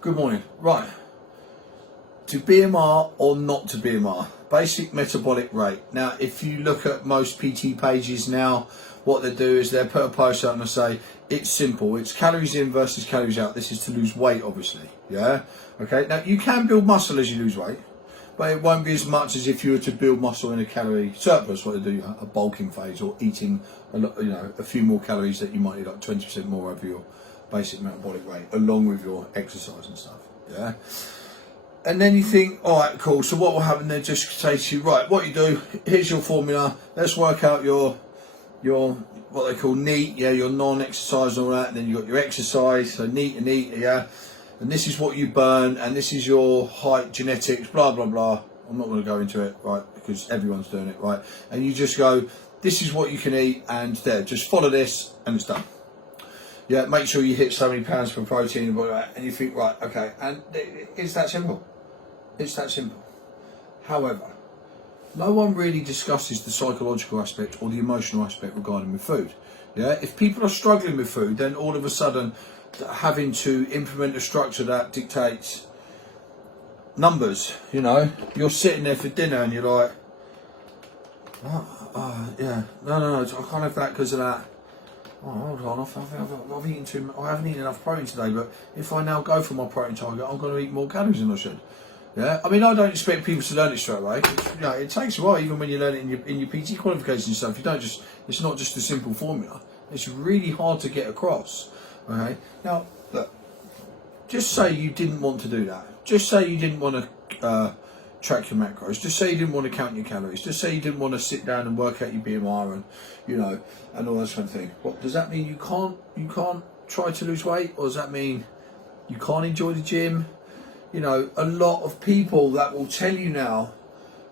Good morning. Right. To BMR or not to BMR? Basic metabolic rate. Now, if you look at most PT pages now, what they do is they put a post out and they say, it's simple. It's calories in versus calories out. This is to lose weight, obviously. Yeah? Okay. Now, you can build muscle as you lose weight, but it won't be as much as if you were to build muscle in a calorie surplus, what they do, a bulking phase, or eating a few more calories that you might need, like 20% more over your basic metabolic rate, along with your exercise and stuff. Yeah. And then you think, all right, cool. So what will happen? They just say to you, right, what you do? Here's your formula. Let's work out your what they call NEAT, yeah, your non-exercise and all that. And then you got your exercise, so NEAT and EAT, yeah. And this is what you burn, and this is your height, genetics, blah blah blah. I'm not going to go into it, right, because everyone's doing it, right. And you just go, this is what you can eat, and there, just follow this, and it's done. Yeah, make sure you hit so many pounds per protein, and you think, right, okay, and it's that simple. It's that simple. However, no one really discusses the psychological aspect or the emotional aspect regarding with food. Yeah, if people are struggling with food, then all of a sudden having to implement a structure that dictates numbers. You know, you're sitting there for dinner and you're like, yeah, no, I can't have that because of that. Oh, hold on, I've eaten too much. I haven't eaten enough protein today, but if I now go for my protein target, I'm going to eat more calories than I should. Yeah, I mean, I don't expect people to learn it straight away. It takes a while, even when you learn it in your PT qualifications and stuff. You don't just, it's not just a simple formula. It's really hard to get across. Okay, now look, just say you didn't want to do that. Just say you didn't want to track your macros. Just say you didn't want to count your calories. Just say you didn't want to sit down and work out your BMR and and all that sort of thing. What does that mean? You can't try to lose weight, or does that mean you can't enjoy the gym? You know, a lot of people that will tell you now,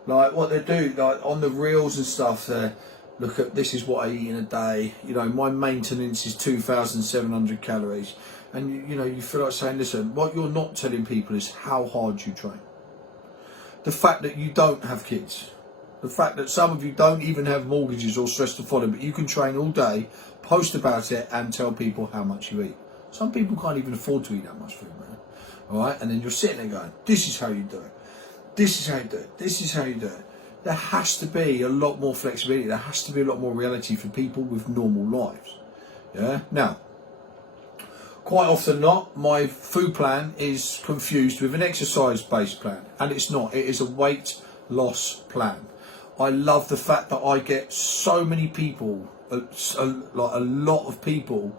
like what they do, like on the reels and stuff, they look at, this is what I eat in a day. You know, my maintenance is 2,700 calories. And you feel like saying, listen, what you're not telling people is how hard you train. The fact that you don't have kids, the fact that some of you don't even have mortgages or stress to follow, but you can train all day, post about it, and tell people how much you eat. Some people can't even afford to eat that much food, man. All right, and then you're sitting there going, this is how you do it. This is how you do it. This is how you do it. There has to be a lot more flexibility. There has to be a lot more reality for people with normal lives. Yeah. Now, quite often not, my food plan is confused with an exercise-based plan, and it's not. It is a weight loss plan. I love the fact that I get so many people, a lot of people,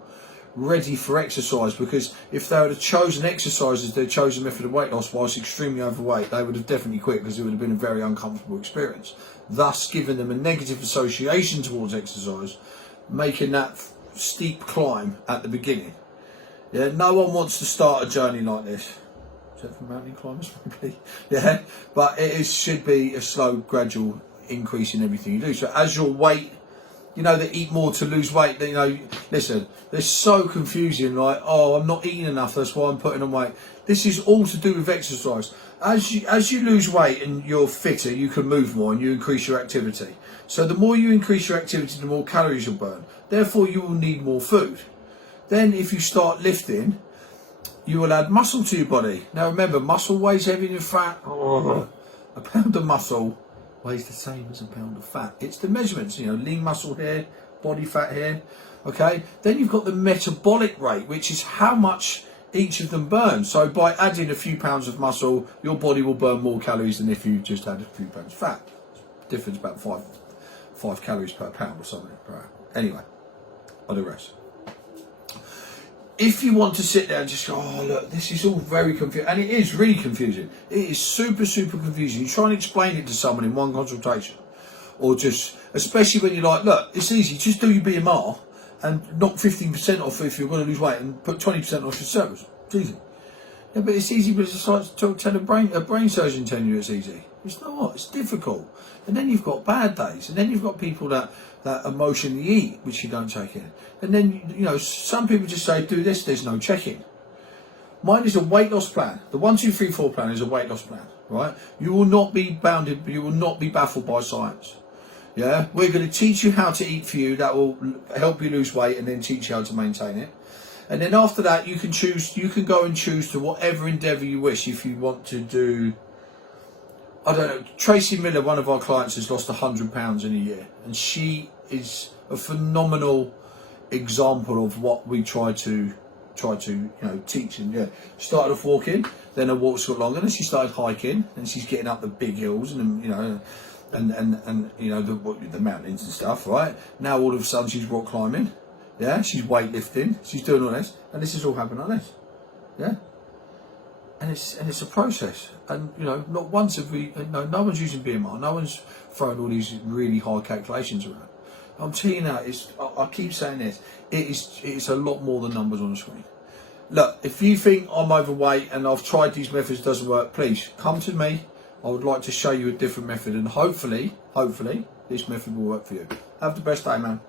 ready for exercise, because if they would have chosen exercise as their chosen method of weight loss whilst extremely overweight, they would have definitely quit, because it would have been a very uncomfortable experience, thus giving them a negative association towards exercise, making that steep climb at the beginning. Yeah, no one wants to start a journey like this, except for mountain climbers maybe. Yeah, but should be a slow, gradual increase in everything you do. So as your weight, they eat more to lose weight. Listen, they're so confusing. Like, oh, I'm not eating enough, that's why I'm putting on weight. This is all to do with exercise. As you lose weight and you're fitter, you can move more and you increase your activity. So the more you increase your activity, the more calories you'll burn. Therefore, you will need more food. Then, if you start lifting, you will add muscle to your body. Now, remember, muscle weighs heavier than fat. A pound of muscle weighs the same as a pound of fat. It's the measurements, lean muscle here, body fat here, okay? Then you've got the metabolic rate, which is how much each of them burn. So by adding a few pounds of muscle, your body will burn more calories than if you just had a few pounds of fat. Difference about five calories per pound or something. Anyway, I digress. If you want to sit there and just go, oh look, this is all very confusing, and it is really confusing. It is super, super confusing. You try and explain it to someone in one consultation, or just, especially when you're like, look, it's easy, just do your BMR and knock 15% off if you're going to lose weight, and put 20% off your surplus. It's easy. Yeah, but it's easy, but it's like tell a brain surgeon telling you it's easy. It's not. It's difficult. And then you've got bad days, and then you've got people that emotionally eat, which you don't take in. And then, some people just say, do this, there's no checking. Mine is a weight loss plan. The 1, 2, 3, 4 plan is a weight loss plan, right? You will not be bounded, you will not be baffled by science. Yeah? We're going to teach you how to eat for you. That will help you lose weight and then teach you how to maintain it. And then after that, you can choose. You can go and choose to whatever endeavour you wish. If you want to do, I don't know. Tracy Miller, one of our clients, has lost £100 in a year, and she is a phenomenal example of what we try to teach. And yeah, started off walking, then her walks got longer, then she started hiking, and she's getting up the big hills and the mountains and stuff. Right now, all of a sudden, she's rock climbing. Yeah, she's weightlifting. She's doing all this, and this is all happening like this. Yeah, and it's a process. And not once have we. No one's using BMR. No one's throwing all these really high calculations around. I'm telling you now. I keep saying this. It's a lot more than numbers on the screen. Look, if you think I'm overweight and I've tried these methods, doesn't work, please come to me. I would like to show you a different method, and hopefully, this method will work for you. Have the best day, man.